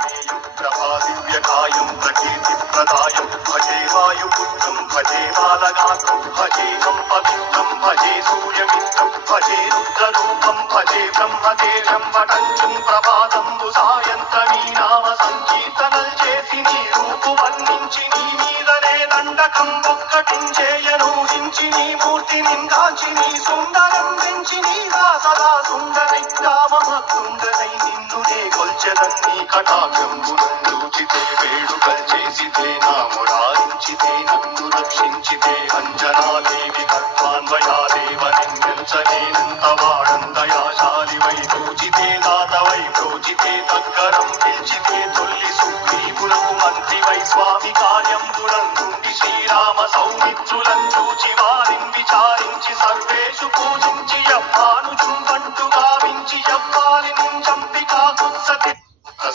ప్రళయమేయం ప్రభాదివ్యకాయం ప్రకీర్తిప్రదాయం భజే వాయుపుత్రం భజే బాలగాత్రం భజేహం పవిత్రం భజే సూర్యమిత్రం భజే రుద్రరూపం భజే బ్రహ్మదేశం పటంచుం ప్రభాతంబు సాయంత్రమీ నామ సంకీర్తనల్ చేసి నీ రూపు వర్ణించి నీ మీదనే దండకం ఒక్కటించేయనూహించి నీ మూర్తి నింగాంచి నీ సుందరం పెంచి నీగా సదా సుందరై రామభక్తుండనై నిన్నునే కొల్చెదన్ నీ కటాక్షంబునందూచితే వేడుకల్ చేసితే నామురారించితే నన్ను రక్షించితే అంజనాదేవి కర్తాన్వయాదేవ నిన్నెంచనేనంత వాడందయాశాలివై పూజితే దాతవై ప్రోచితే దగ్గరం పిలిచితే తొల్లి సుగ్రీవులకు మంత్రివై స్వామి కార్యంబులందుండి శ్రీరామ సౌమిత్రులను చూచి వారిని విచారించి